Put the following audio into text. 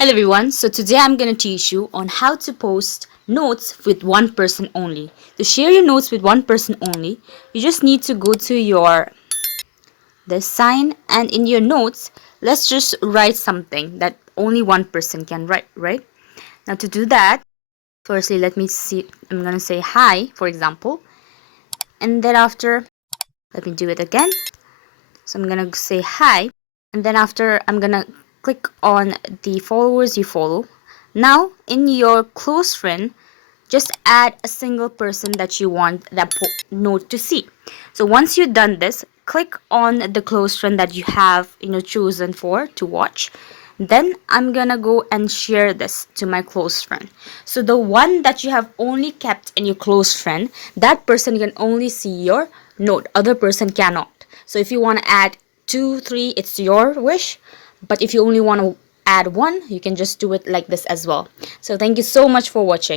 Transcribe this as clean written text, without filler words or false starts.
Hello everyone, so today I'm going to teach you on how to post notes with one person only. To share your notes with one person only, you just need to go to your this sign, and in your notes, let's just write something that only one person can write, right? Now to do that, firstly let me see, I'm going to say hi, for example, and then after, let me do it again. So I'm going to say hi, and then after I'm going to click on the followers you follow. Now in your close friend, just add a single person that you want that note to see. So once you've done this, click on the close friend that you have chosen for to watch. Then I'm gonna go and share this to my close friend. So the one that you have only kept in your close friend, that person can only see your note, other person cannot. So if you want to add 2 3, it's your wish, but if you only want to add one, you can just do it like this as well. So thank you so much for watching.